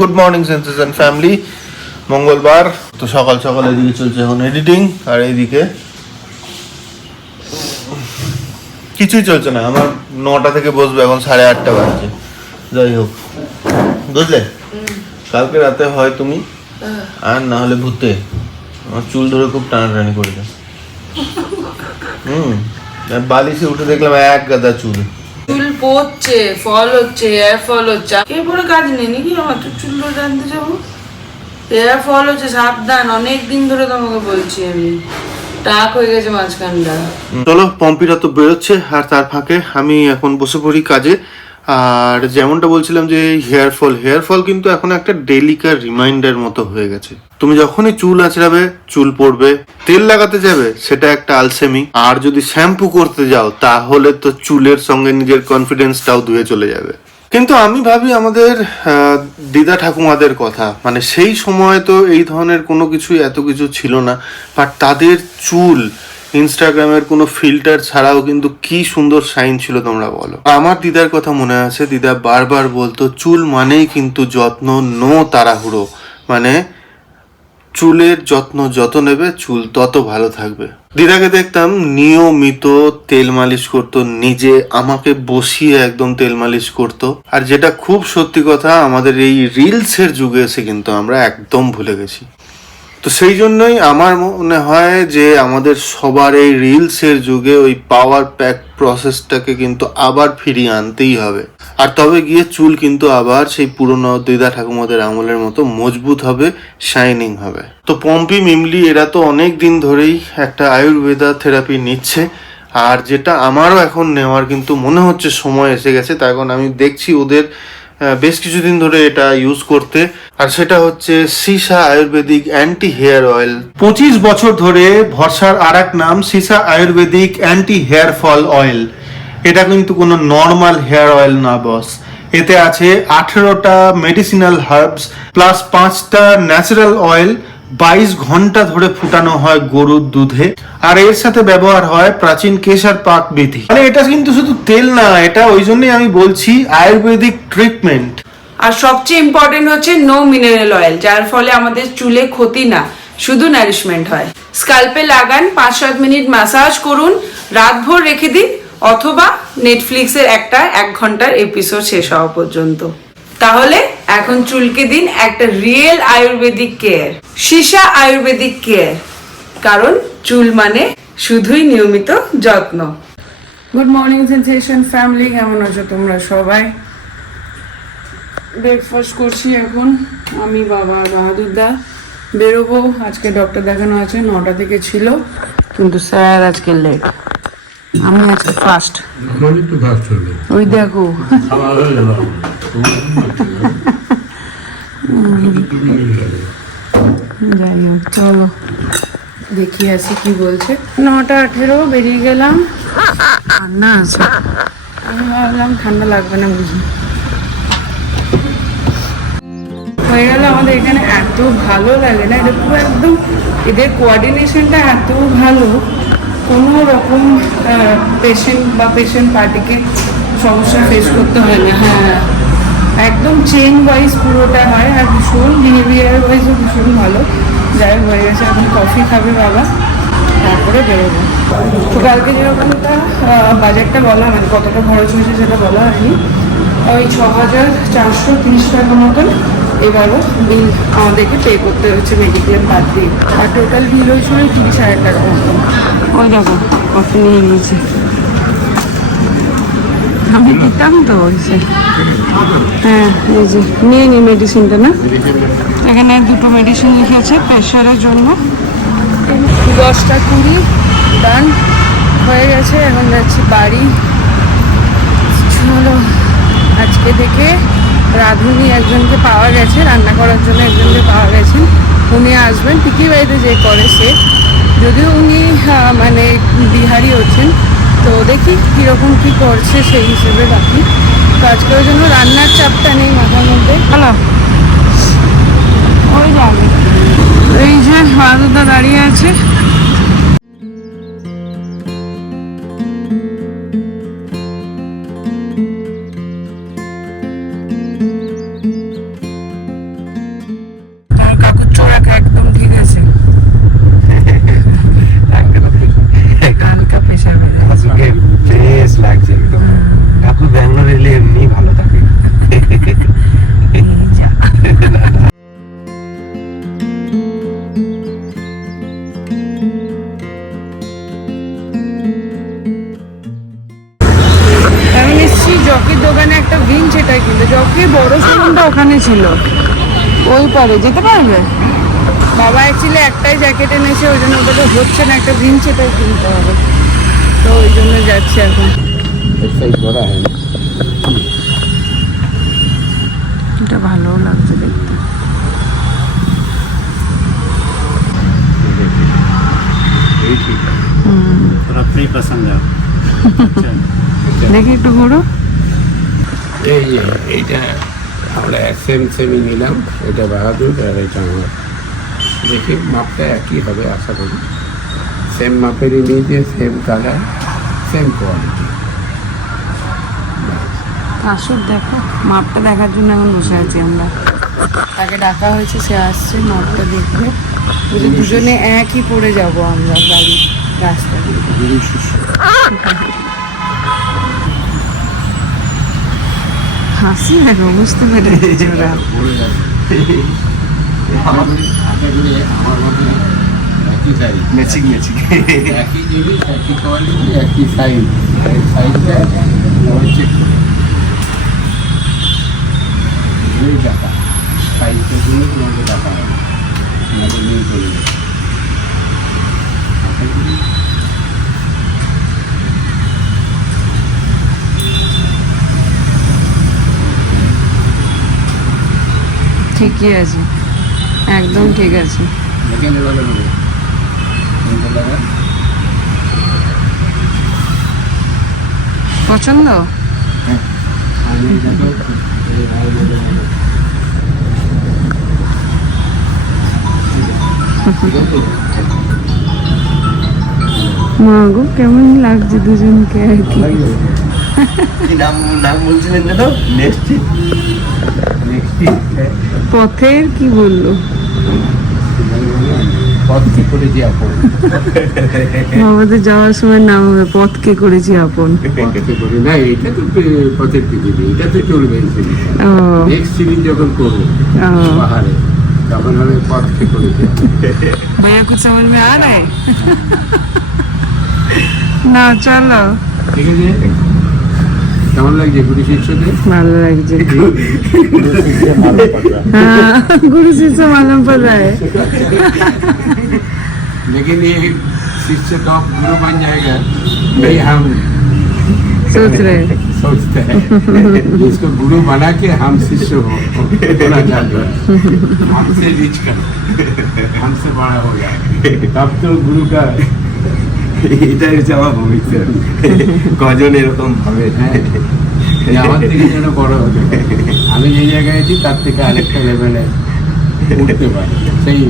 Good morning sensation family. মঙ্গলবার তো সকাল সকাল এদিকে চলছে এখন এডিটিং, আর এইদিকে কিছুই চলছে না। আমার 9টা থেকে বসবে, এখন 8:30 বাজছে। যাই হোক, বুঝলে, কালকে রাতে হয় তুমি আর না হলে ভূতে আমার চুল ধরে খুব টানাটানি করে দেয়। বালিশে উঠে দেখলাম এক গাদা চুল। চুল পড়ছে, ফল হচ্ছে, হেয়ার ফল হচ্ছে। এরপরে কাজ নেই নাকি আমার? তো চুল জানতে যাবো, হেয়ার ফল হচ্ছে, সাবধান। অনেক দিন ধরে তোমাকে বলছি আমি, টাক হয়ে গেছে মাঝখানটা। চলো, পম্পিরা তো বেরোচ্ছে আর তার ফাঁকে আমি এখন বসে পড়ি কাজে। আর যেমনটা বলছিলাম যে হেয়ার ফল কিন্তু এখন একটা ডেলিকার রিমাইন্ডার মতো হয়ে গেছে। তুমি যখনই চুল আঁচড়াবে, চুল পড়বে, তেল লাগাতে যাবে সেটা একটা আলসেমি, আর যদি শ্যাম্পু করতে যাও তাহলে তো চুলের সঙ্গে নিজের কনফিডেন্সটাও ধুয়ে চলে যাবে। কিন্তু আমি ভাবি আমাদের দিদা ঠাকুমাদের কথা, মানে সেই সময় তো এই ধরনের কোনো কিছুই এত কিছু ছিল না, বাট তাদের চুল ইনস্টাগ্রামের কোনো ফিল্টার ছাড়াও কিন্তু কি সুন্দর শাইন ছিল তোমরা বলো। আমার দিদার কথা মনে আছে, দিদা বারবার বলতো চুল মানেই কিন্তু যত্ন, নো তাড়াহুড়ো। মানে চুলের যত্ন যত নেবে চুল তত ভালো থাকবে। দিদাকে দেখতাম নিয়মিত তেল মালিশ করতো, নিজে আমাকে বসিয়ে একদম তেল মালিশ করতো। আর যেটা খুব সত্যি কথা, আমাদের এই রিলসের যুগে এসে কিন্তু আমরা একদম ভুলে গেছি। তো সেই জন্যই আমার মনে হয় যে আমাদের সবার এই রিলসের যুগে ওই পাওয়ার প্যাক প্রসেসটাকে কিন্তু আবার ফিরিয়ে আনতেই হবে। আর তবে গিয়ে চুল কিন্তু আবার সেই পুরনো দিদা ঠাকুমাদের আমলের মতো মজবুত হবে, শাইনিং হবে। তো পম্পি, মিমলি এরা তো অনেক দিন ধরেই একটা আয়ুর্বেদা থেরাপি নিচ্ছে, আর যেটা আমারও এখন নেওয়ার কিন্তু মনে হচ্ছে সময় এসে গেছে। তাই এখন আমি দেখছি ওদের বেশ কিছুদিন ধরে এটা ইউজ করতে, আর সেটা হচ্ছে Sesa Ayurvedic anti hair oil. 25 বছর ধরে ভরসার আর এক নাম Sesa Ayurvedic anti hair fall oil. এটা কিন্তু কোনো নর্মাল হেয়ার অয়েল না বস। এতে আছে 18টা মেডিসিনাল হার্বস প্লাস 5টা ন্যাচারাল অয়েল। 22 ঘন্টা ধরে ফুটানো হয় গরুর দুধে, আর এর সাথে ব্যবহার হয় প্রাচীন কেশর পাক বিধি। মানে এটা কিন্তু শুধু তেল না, এটা ওই জন্যই আমি বলছি আয়ুর্বেদিক ট্রিটমেন্ট। আর সবচেয়ে ইম্পর্টেন্ট হচ্ছে নো মিনারেল অয়েল, যার ফলে আমাদের চুলে ক্ষতি না, শুধু নারিশমেন্ট হয়। স্কাল্পে লাগান, 5-7 মিনিট ম্যাসাজ করুন, রাতভর রেখে দিন, অথবা নেটফ্লিক্সের একটা 1 ঘন্টার এপিসোড শেষ হওয়া পর্যন্ত। তাহলে এখন চুলকে দিন একটা real Ayurvedic care, Sesa Ayurvedic care. কারণ চুল মানে শুধুই নিয়মিত যত্ন। গুড মর্নিং সেন্সেশন ফ্যামিলি, কেমন আছো তোমরা সবাই? ব্রেকফাস্ট করছি এখন আমি, বাবা, বাহাদুর দা। বেরোবো, আজকে ডক্টর দেখানো আছে, 9টা থেকে ছিল, কিন্তু স্যার আজকে লেট। আমি আজকে ফার্স্ট। ওই দেখো, যাই হোক, চলো দেখি আসি কি বলছে। 9:18 বেরিয়ে গেলাম। ঠান্ডা আছে, আমি ভাবলাম ঠান্ডা লাগবে না বুঝি। হয়ে গেল আমাদের এখানে। এত ভালো লাগে না, এটা পুরো একদম, এদের কোঅর্ডিনেশনটা এত ভালো, কোনো রকম পেশেন্ট বা পেশেন্ট পার্টিকে সমস্যা ফেস করতে হয় না। হ্যাঁ, একদম চেইন ওয়াইজ পুরোটা হয়, আর ভীষণ বিহেভিয়ার ওয়াইজও ভীষণ ভালো। যাই হয়ে গেছে, এখন কফি খাবে বাবা, তারপরে বেরোবো। তো কালকে যেরকমটা বাজেটটা বলা, মানে কতটা খরচ হয়েছে সেটা বলা হয়নি, ওই 6,430 টাকা মতন এবারও বিল আমাদেরকে পে করতে হচ্ছে মেডিক্লেম বাদ দিয়ে। আর টোটাল বিল হয়েছিল 30,000 টাকা মতন। ওই দেখো কফি নিয়ে নিয়েছি, আমি দিতাম তো হয়েছে। হ্যাঁ, এই যে নিয়ে নিই মেডিসিনটা। না, এখানে 2টো মেডিসিন লিখেছে প্রেশারের জন্য। 10:20 ডান হয়ে গেছে, এখন যাচ্ছি বাড়ি। চলো, আজকে থেকে রাঁধুনি একজনকে পাওয়া গেছে, রান্না করার জন্য একজনকে পাওয়া গেছেন। উনি আসবেন, পিকি বাড়িতে যে করে সে, যদিও উনি মানে বিহারি হচ্ছেন। তো দেখি কীরকম কী করছে সেই হিসেবে রাখি। তো আজকে ওই জন্য রান্নার চাপটা নেই মাথার মধ্যে। হ্যালো, ওই যাবে, এই যে বাদুদা দাঁড়িয়ে আছে। সেটাই কিনতে, যখন বড় শোরুমটা ওখানে ছিল ওই পারে যেতে পারবে। বাবা অ্যাকচুয়ালি একটাই জ্যাকেট এনেছে, ওই জন্য ওটা তো হচ্ছে না, একটা জিন্স সেটাই কিনতে হবে, তো ওই জন্য যাচ্ছি এখন। এটা ভালোও লাগছে দেখতে। अपनी पसंद है। দেখি একটু ঘুরো। এই যে এইটা আমরা সেমই নিলাম, এটা বাহাদুর আর এটা আমার। দেখি মাপটা একই হবে আশা করি, সেম মাপেরই নিয়েছে, সেম কালার, সেম কোয়ালিটি। আসুক, দেখো মাপটা দেখার জন্য এখন বসে আছি আমরা। তাকে ডাকা হয়েছে, সে আসছে মাপটা দেখবে, বুঝে দুজনে একই পরে যাব আমরা গাড়ি রাস্তায়। হাসি দেখো, বুঝতে পেরেছি ওরা। আমার মধ্যে একই সাইজ, ম্যাচিং ম্যাচিং। একই জিনিস, একই কোয়ালিটি, একই সাইজ। সাইজটা চেক করে ওই টাকা, সাইজটা দিয়ে তোমাকে টাকা হবে, আমাদের নিয়ে চলে যাবে। ঠিকই আছে, একদম ঠিক আছে। দেখেন ভালো করে পছন্দ? মা গো, কেমন লাগছে দুজনকে আর কি। নাম বলছিলেন যেন নেক্সট পথের কি বললো, পথ কি করেছি আপন, আমাদের যাওয়ার সময় নাম হবে পথ কে করেছি আপন। পথকে করে না, এটা তো পথের পৃথিবী, এটা তো চলবে। ও নেক্সট সিরিজ যখন করবো পাহাড়ে, তখন হবে পথকে করেছি। भैया कुछ समझ में आ रहा है? না চলো, ঠিক আছে, কেমন লাগছে গুরু শিষ্যতে? ভালো লাগছে। हाँ गुरु शिष्य मालूम पड़ रहा है। लेकिन ये शिष्य तो अब गुरु बन जाएगा, नहीं हम सोच रहे हैं। सोचते हैं इसको गुरु बना के हम शिष्य होना चाहते हैं, हमसे रीच कर, हमसे बड़ा हो जाए, तब तो गुरु का এটাই হচ্ছে আমার ভবিষ্যৎ, কজন এরকম হবে। হ্যাঁ, আমার থেকে যেন বড় হতে পারে, আমি যে জায়গায় আছি তার থেকে আরেকটা লেভেলে উঠতে পারি। সেই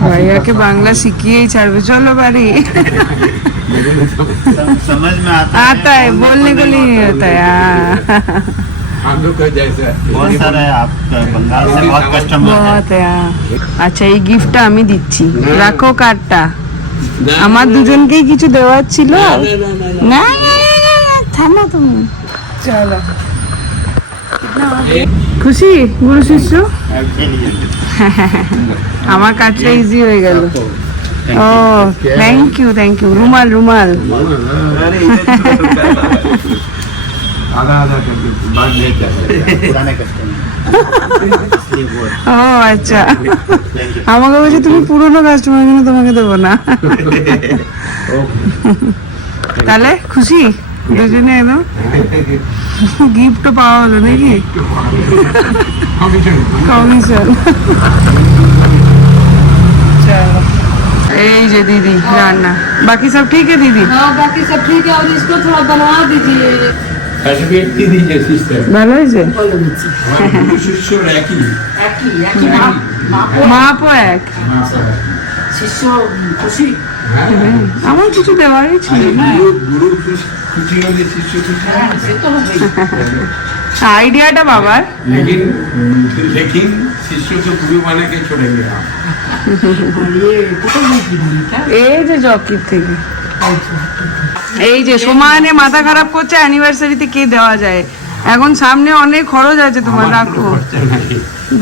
भैया के बांग्ला শিখিয়েই ছাড়বে, চলো বাড়ি। समझ में आता है, बोलने को नहीं होता है। हाँ। हम लोग का जैसा बहुत सारा है, आप बंगाल से बहुत कस्टमर है। बहुत है, हाँ। আচ্ছা এই গিফটটা আমি দিচ্ছি, রাখো কার্ডটা। আমার দুজনকেই কিছু দেওয়ার ছিল। না না না, থামো তুমি। চলো, খুশি গুরু শিষ্য? আমার কাজটা ইজি হয়ে গেল। ও থ্যাংক ইউ থ্যাংক ইউ। রুমাল রুমাল। आधा आधा करके बाद नहीं जाता। पुराने कस्टमर इसलिए वो ও আচ্ছা, আমাকে বলছে তুমি পুরনো কাস্টমার, জন্য তোমাকে দেবো না। তাহলে খুশি দুজনে? একদম গিফটও পাওয়া হলো নাকি, কমিশন। এই যে দিদি রান্না, বাকি সব ঠিক है दीदी? हाँ बाकी सब ठीक है, और इसको थोड़ा बनवा दीजिए। सर्टिफिकेट की दीजिए सिस्टर। ভালো হয়েছে? गुरु शिष्य একই মাপও এক। शिष्य खुशी আমার কিছু দেওয়ারই ছিল না। गुरु खुशी होगी, शिष्य खुशी। से तो हो गई। আইডিয়াটা বাবার। लेकिन लेकिन शिष्य को गुरु बना के छोड़ेंगे आप। এই যে জকির থেকে, এই যে সমানে মাথা খারাপ করছে, অ্যানিভার্সারিতে কে দেওয়া যায়, এখন সামনে অনেক খরচ আছে তোমার, রাখো।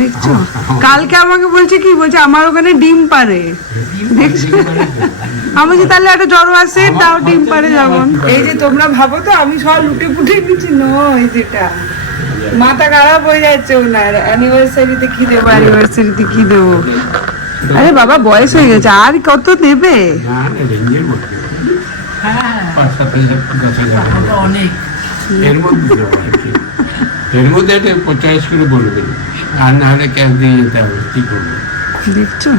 দেখছো কালকে আমাকে বলছে কি, বলছে আমার ওখানে ডিম পারে, দেখছো? আমি বলছি তাহলে একটা জ্বর আসে, তাও ডিম পারে যেমন। এই যে তোমরা ভাবো তো আমি সব লুটে পুটে দিচ্ছি, নয় যেটা মাথা খারাপ হয়ে যাচ্ছে ওনার, অ্যানিভার্সারিতে কি দেবো, অ্যানিভার্সারিতে কি দেবো। আরে বাবা বয়স হয়ে গেছে, আর কত দেবে? না না, রেঞ্জের মধ্যে 5-7 হাজার 10 হাজার অনেক এর মধ্যে দেবো আর কি। এর মধ্যে একটা 50 করে বলবেন, আর না হলে ক্যাশ দিয়ে যেতে হবে, কি করবো? দেখছো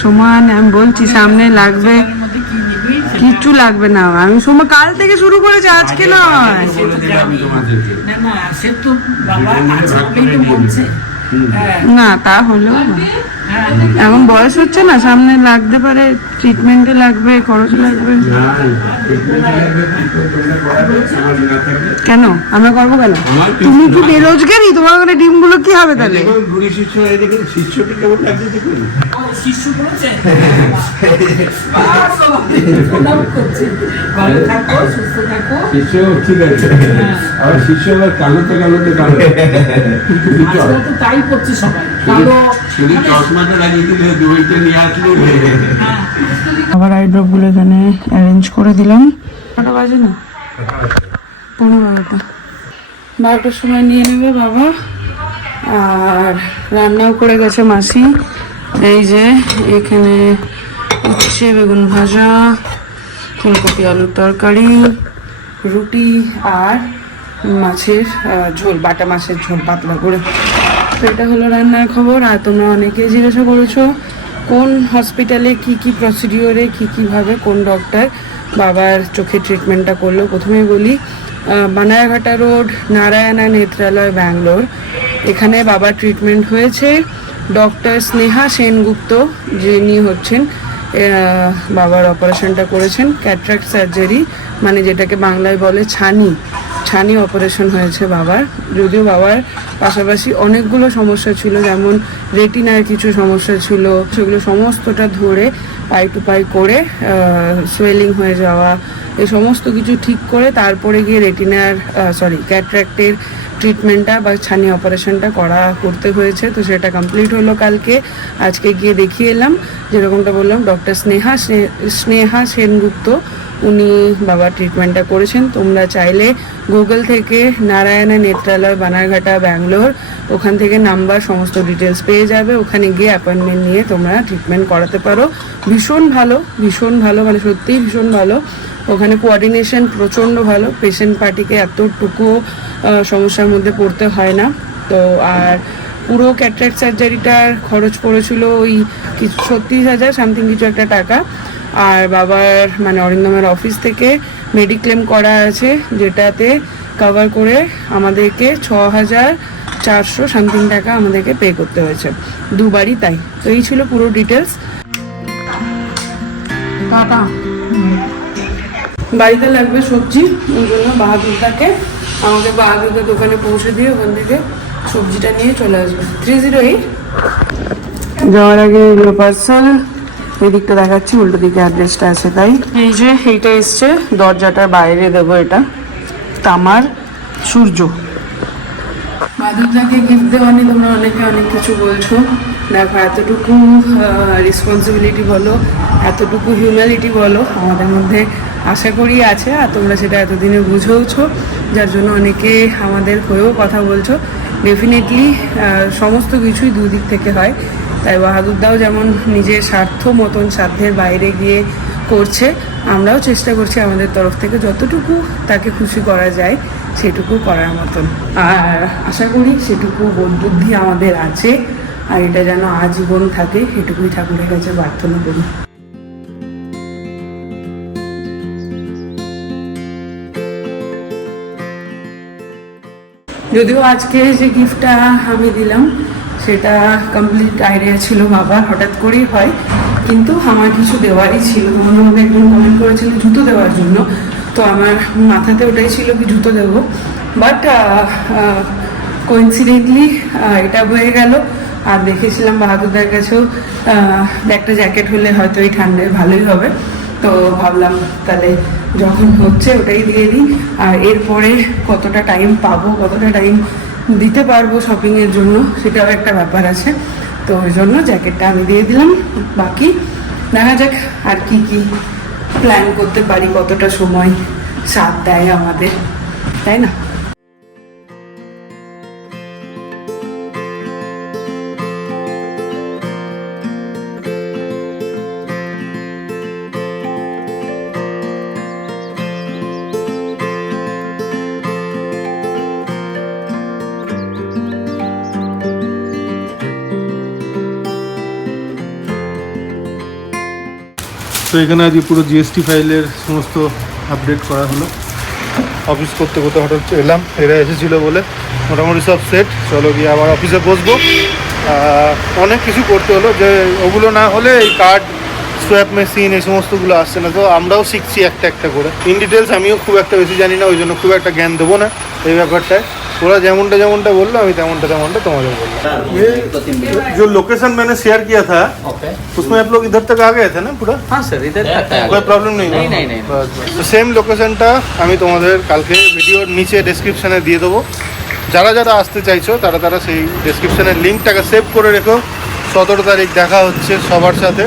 সমান, আমি বলছি সামনে লাগবে, মধ্যে কি নিবি কিচ্ছু লাগবে না। আমি সময় কাল থেকে শুরু করেছি, আজকে নয়। বলে দিলাম তোমাদেরকে। না না সে তো বাবা আছে বলেই তো বলছে। হ্যাঁ না তা হলেও না। এখন বয়স হচ্ছে না, সামনে লাগতে পারে, ট্রিটমেন্টে লাগবে, খরচ লাগবে। না, treatment লাগবে, treatment তোমরা করাবে, আমার না থাকলে। কেন আমরা করবো কেন? আমার তুমি কি বেরোজগারি? তোমার ওখানে ডিমগুলো কি হবে তাহলে? দেখুন, বুড়ি শিষ্য, এই দেখুন, শিষ্যটি কেমন লাগছে দেখুন। শিশু বলছে প্রণাম করছে, ভালো থাকো সুস্থ থাকো। শিষ্য ঠিক আছে, আবার শিষ্য আবার কালোতে কালো। আজকাল তো তাই করছে সবাই, কালো শুধু চশমাটা লাগিয়ে দিলে, দুইটা নিয়ে আসলে আবার আইড্রপ গুলো এখানে অ্যারেঞ্জ করে দিলাম। কটা বাজে না? 12টার সময় নিয়ে নেবে বাবা। আর রান্নাও করে গেছে মাসি। এই যে এখানে উচ্ছে বেগুন ভাজা, ফুলকপি আলুর তরকারি, রুটি আর মাছের ঝোল, বাটা মাছের ঝোল পাতলা করে। তো এটা হলো রান্নার খবর। আর তোমরা অনেকেই জিজ্ঞাসা করেছো কোন হসপিটালে কি কি প্রসিডিওরে কীভাবে কোন ডক্টর বাবার চোখের ট্রিটমেন্টটা করলো। প্রথমেই বলি, বানারঘাটা রোড, নারায়ণা নেত্রালয়, ব্যাঙ্গালোর, এখানে বাবার ট্রিটমেন্ট হয়েছে। ডক্টর স্নেহা সেনগুপ্ত যিনি হচ্ছেন বাবার অপারেশনটা করেছেন, ক্যাটরাক্ট সার্জারি, মানে যেটাকে বাংলায় বলে ছানি অপারেশন হয়েছে বাবার। যদিও বাবার পাশাপাশি অনেকগুলো সমস্যা ছিল, যেমন রেটিনার কিছু সমস্যা ছিল, সেগুলো সমস্তটা ধরে পাই টু পাই করে সোয়েলিং হয়ে যাওয়া, এই সমস্ত কিছু ঠিক করে তারপরে গিয়ে রেটিনার ক্যাটরাক্টের ট্রিটমেন্টটা বা ছানি অপারেশনটা করতে হয়েছে। তো সেটা কমপ্লিট হলো কালকে। আজকে গিয়ে দেখিয়ে এলাম, যেরকমটা বললাম, ডক্টর স্নেহা সেনগুপ্ত উনি বাবার ট্রিটমেন্টটা করেছেন। তোমরা চাইলে গুগল থেকে নারায়ণা নেত্রালয়, বানারঘাটা, ব্যাঙ্গালোর, ওখান থেকে নাম্বার, সমস্ত ডিটেলস পেয়ে যাবে। ওখানে গিয়ে অ্যাপয়েন্টমেন্ট নিয়ে তোমরা ট্রিটমেন্ট করাতে পারো। ভীষণ ভালো, মানে সত্যিই ভীষণ ভালো। ওখানে কোঅর্ডিনেশন প্রচণ্ড ভালো, পেশেন্ট পার্টিকে এতটুকু সমস্যার মধ্যে পড়তে হয় না। তো আর পুরো ক্যাটরাক্ট সার্জারিটার খরচ পড়েছিল ওই 36,000 সামথিং কিছু একটা টাকা। আর বাবার মানে অরিন্দমের অফিস থেকে মেডিক্লেম করা আছে, যেটাতে কভার করে আমাদেরকে 6,400 সামথিং টাকা আমাদেরকে পে করতে হয়েছে দুবারই। তাই তো এই ছিল পুরো ডিটেলস। টাটা। বাড়িতে লাগবে সবজি, ওই জন্য বাহাদুরদাকে আমাকে বাহাদুরদার দোকানে পৌঁছে দিয়ে ওখান থেকে সবজিটা নিয়ে চলে আসবে। 308 যাওয়ার আগে পার্সেল, এই দিকটা দেখাচ্ছি, উল্টো দিকে অ্যাড্রেসটা আছে। তাই এই যে এইটা এসছে, দরজাটার বাইরে দেবো, এটা তামার সূর্য। বাহাদুরদাকে গিফট দেওয়া নিয়ে তোমরা অনেকে অনেক কিছু বলছো। দেখো, এতটুকু রেসপন্সিবিলিটি বলো, এতটুকু হিউম্যানিটি বলো আমাদের মধ্যে আশা করি আছে, আর তোমরা সেটা এতদিনে বুঝেওছো, যার জন্য অনেকে আমাদের হয়েও কথা বলছো। ডেফিনেটলি সমস্ত কিছুই দুদিক থেকে হয়। তাই বাহাদুরদাও যেমন নিজের স্বার্থ মতন সাধ্যের বাইরে গিয়ে করছে, আমরাও চেষ্টা করছি আমাদের তরফ থেকে যতটুকু তাকে খুশি করা যায় সেটুকু করার মতন। আর আশা করি সেটুকু বোধ বুদ্ধি আমাদের আছে, আর এটা যেন আজীবন থাকে, এটুকুই ঠাকুরের কাছে প্রার্থনা করি। যদিও আজকে যে গিফটটা আমি দিলাম সেটা কমপ্লিট আইডিয়া ছিল বাবার, হঠাৎ করেই হয়, কিন্তু আমার কিছু দেওয়ারই ছিল। অন্যভাবে একজন কমেন্ট করেছিল জুতো দেওয়ার জন্য, তো আমার মাথাতে ওটাই ছিল কি জুতো দেবো, বাট কোইন্সিডেন্টলি এটা হয়ে গেল। আর দেখেছিলাম বাহাদুরদার কাছেও একটা জ্যাকেট হলে হয়তো এই ঠান্ডায় ভালোই হবে, তো ভাবলাম তাহলে যখন হচ্ছে ওটাই দিয়ে দিই। আর এরপরে কতটা টাইম পাবো, কতটা টাইম দিতে পারবো শপিংয়ের জন্য, সেটাও একটা ব্যাপার আছে। তো ওই জন্য জ্যাকেটটা আমি দিয়ে দিলাম। বাকি দেখা যাক আর কি কি প্ল্যান করতে পারি, কতটা সময় সাথ দেয় আমাদের, তাই না? এখানে আজকে পুরো জিএসটি ফাইলের সমস্ত আপডেট করা হলো। অফিস করতে করতে হঠাৎ এলাম, এরা এসেছিলো বলে মোটামুটি সব সেট। চলো গিয়ে আবার অফিসে বসবো। অনেক কিছু করতে হলো, যে ওগুলো না হলে এই কার্ড সোয়াপ মেশিন এই সমস্তগুলো আসছে না। তো আমরাও শিখছি একটা একটা করে। ইন ডিটেলস আমিও খুব একটা বেশি জানি না, ওই জন্য খুব একটা জ্ঞান দেবো না এই ব্যাপারটায়। ওরা যেমনটা बोललो আমি তেমনটা তোমাদের বললাম। ये जो लोकेशन मैंने शेयर किया था उसमें आप लोग इधर तक आ गए थे ना पूरा? हाँ सर, इधर तक है। कोई प्रॉब्लम नहीं? नहीं। তো সেম লোকেশনটা আমি তোমাদের কালকে ভিডিওর নিচে ডেসক্রিপশনে দিয়ে দেবো। যারা যারা আসতে চাইছো তারা সেই ডেসক্রিপশনের লিঙ্কটাকে সেভ করে রেখো। 17 তারিখ দেখা হচ্ছে সবার সাথে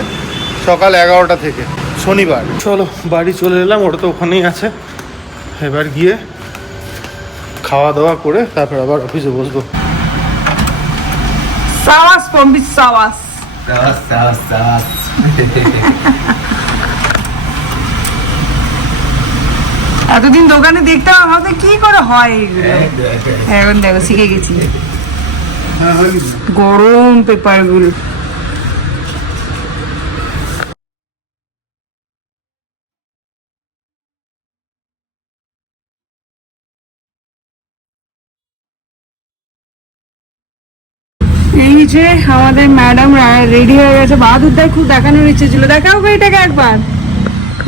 সকাল 11টা থেকে, শনিবার। চলো বাড়ি চলে এলাম, ওটা তো ওখানেই আছে। এবার গিয়ে খাওয়া দাওয়া করে তারপর আবার অফিসে বসবো। সাওয়াস পম্বিস সাওয়াস। এতদিন দোকানে দেখতাম আমাদের কি করে হয় এগুলো, এখন দেখো শিখে গেছি। গরম পেপারগুলো। এই যে আমাদের ম্যাডাম রেডি হয়ে গেছে। বাহাদুর দাই খুব দেখানোর ইচ্ছে ছিল, দেখাও গো এটাকে একবার।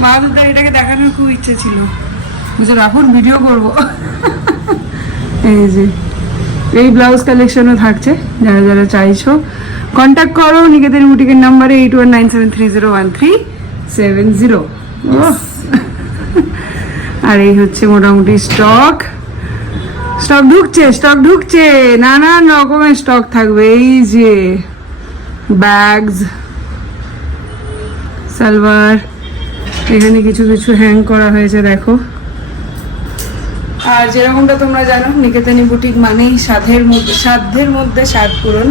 বাহাদুর দাই এটাকে দেখানোর খুব ইচ্ছে ছিল, বুঝে রাখুন ভিডিও করব। এই যে এই ব্লাউজ কালেকশনও থাকছে, যারা যারা চাইছো কন্ট্যাক্ট করো নিকেতন বুটিকের নাম্বারে 8197301370। আর এই হচ্ছে মোটামুটি স্টক ঢুকছে, নানান রকমের স্টক থাকবে। এই যে ব্যাগস, সালোয়ার, এখানে কিছু কিছু হ্যাং করা হয়েছে দেখো। আর যেরকমটা তোমরা জানো নিকেতনী বুটিক মানেই সাধ্যের মধ্যে স্বাদ পূরণ,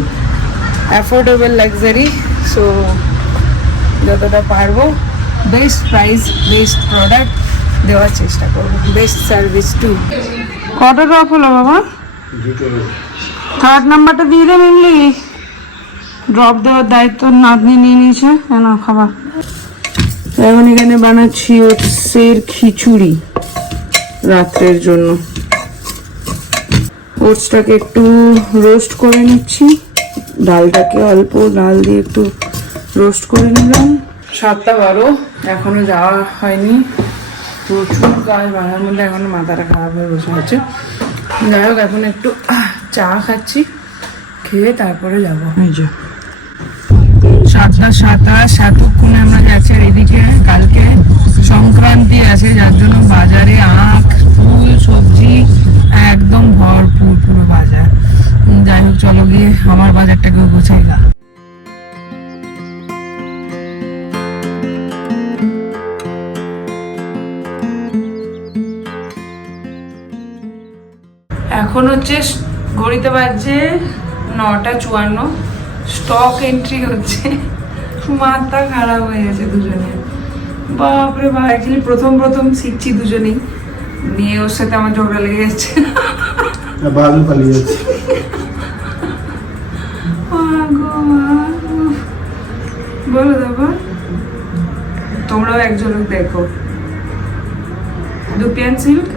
অ্যাফোর্ডেবল লাক্সারি। সো যতটা পারবো বেস্ট প্রাইস, বেস্ট প্রোডাক্ট দেওয়ার চেষ্টা করবো, বেস্ট সার্ভিস টু। কটা ড্রপ হলো বাবা? থার্ড নাম্বারটা দিয়ে দেন। এমনি ড্রপ দেওয়ার দায়িত্ব নাতনি নিয়ে নিয়েছে। কেন খাবার? এখন এখানে বানাচ্ছি ওটসের খিচুড়ি রাত্রের জন্য। ওটসটাকে একটু রোস্ট করে নিচ্ছি, ডালটাকে অল্প ডাল দিয়ে একটু রোস্ট করে নিলাম। 7:12 এখনো যাওয়া হয়নি, প্রচুর কাজ। বাড়ার মধ্যে এখনো মাথাটা খারাপ হয়ে বসে আছে। যাই হোক এখন একটু চা খাচ্ছি, খেয়ে তারপরে যাবো। এই যে 7:27 এতক্ষণে আমরা যাচ্ছি। আর এদিকে কালকে সংক্রান্তি আছে, যার জন্য বাজারে আখ, ফুল, সবজি একদম ভরপুর পুরো বাজার। যাই হোক চলো গিয়ে আমার বাজারটাকেও গোছাই গা। এখন হচ্ছে ঘড়িতে বাজছে 9:54, স্টক এন্ট্রি হচ্ছে। মাথা খারাপ হয়ে গেছে দুজনে, বাপরে বাপ। অ্যাকচুয়ালি প্রথম শিখছি দুজনেই, নিয়ে ওর সাথে আমার ঝগড়া লেগে যাচ্ছে। বালু পালিয়ে যাচ্ছে। বলো তারপর তোমরাও এক ঝলক দেখো। Dupion silk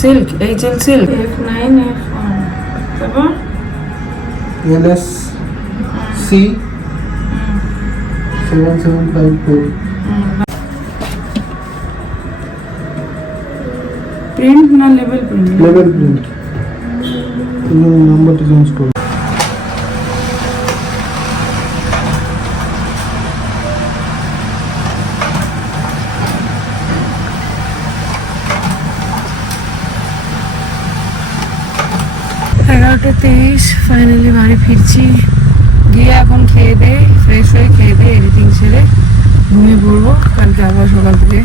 silk, HL silk F9 F1। তারপর LSC 7754। প্রিন্ট না লেভেল প্রিন্ট? Level print. নাম্বারটা চেঞ্জ করো। ফাইনালি বাড়ি ফিরছি, গিয়ে এখন খেয়ে দিয়ে ফ্রেশ হয়ে এডিটিং সেরে ঘুমিয়ে পড়বো। কালকে আবার সকাল থেকে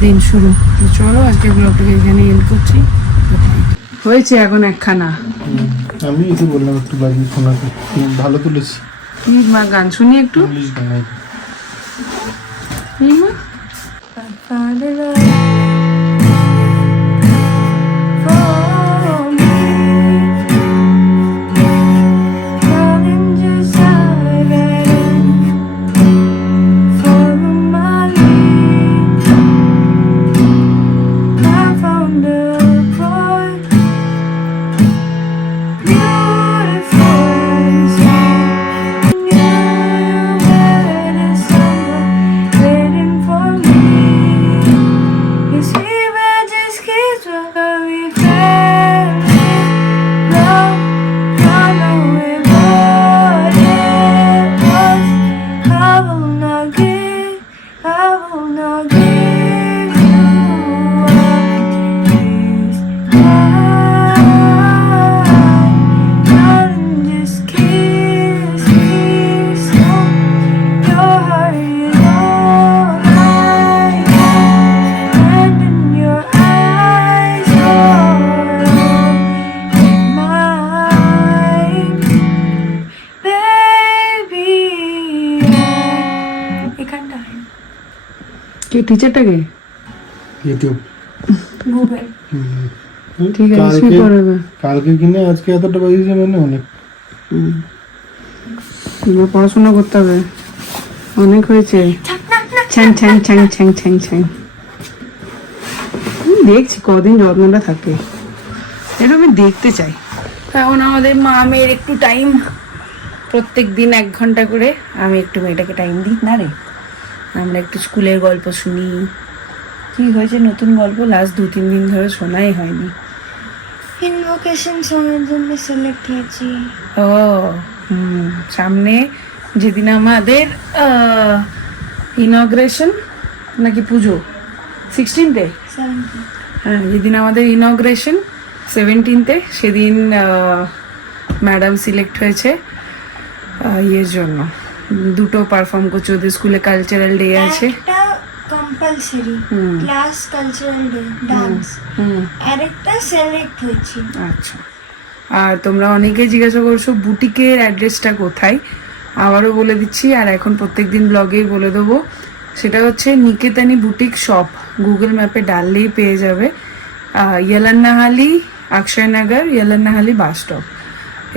দিন শুরু। তো চলো আজকে ব্লগটাকে এখানে এন্ড করছি। হয়েছে এখন একখানা। আমি এসে বললাম একটু বাজিয়ে শোনাতে, ভালো তুলেছি। মা গান শুনি একটু। ইংলিশ গান। এই মা টিচারটাকে ইউটিউব গুগল। ঠিক আছে শুয়ে পড়াবে। কালকে কিনে আজকে এতটা বাজিয়েছে মানে অনেক। এবার পড়াশোনা করতে হবে, অনেক হয়েছে। ছ্যাং ছ্যাং ছ্যাং ছ্যাং ছ্যাং ছ্যাং। দেখছি কদিন যত্নটা থাকে, এটা আমি দেখতে চাই। এখন আমাদের মা মেয়ের একটু টাইম, প্রত্যেক দিন 1 ঘন্টা করে আমি একটু মেয়েটাকে টাইম দিই না রে। আমরা একটু স্কুলের গল্প শুনি, কি হয়েছে নতুন গল্প লাস্ট 2-3 দিন ধরে শোনাই হয়নি। ইনভোকেশন সঙ্গের জন্য সিলেক্ট হয়েছি। ও সামনে যেদিন আমাদের ইনগ্রেশন নাকি পুজো 16th-এ, হ্যাঁ যেদিন আমাদের ইনগ্রেশন 17th-এ, সেদিন ম্যাডাম সিলেক্ট হয়েছে ইয়ের জন্য, 2টো পারফর্ম করছে। ওদের স্কুলে কালচারাল ডে আছে। একটা compulsory class cultural day dance, আরেকটা সিলেক্ট হয়েছি। আচ্ছা, আর তোমরা অনেকেই জিজ্ঞাসা করছো বুটিকের অ্যাড্রেসটা কোথায়, আবারও বলে দিচ্ছি, আর এখন প্রত্যেকদিন ব্লগেই বলে দেবো। সেটা হচ্ছে নিকেতানি বুটিক শপ, গুগল ম্যাপে ডাললেই পেয়ে যাবে। ইয়ালান্নাহালি, অক্ষয়নগর, ইয়ালান্নাহালি বাস স্টপ।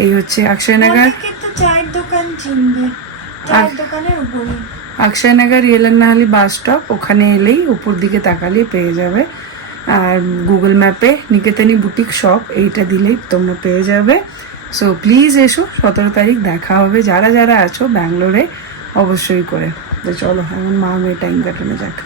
এই হচ্ছে অক্ষয়নগর, অনেকে তো চায়ের দোকান চিনবে, চায়ের দোকানের উপরে। অক্ষয়নগর ইয়ালান্নাহালি বাস স্টপ, ওখানে এলেই উপর দিকে তাকালেই পেয়ে যাবে। আর গুগল ম্যাপে নিকেতানি বুটিক শপ এইটা দিলেই তোমরা পেয়ে যাবে। সো প্লিজ এসো, 17 তারিখ দেখা হবে। যারা যারা আছো ব্যাঙ্গালোরে অবশ্যই করে। তো চলো এখন মা মেয়ে টাইম কাটানো যাক।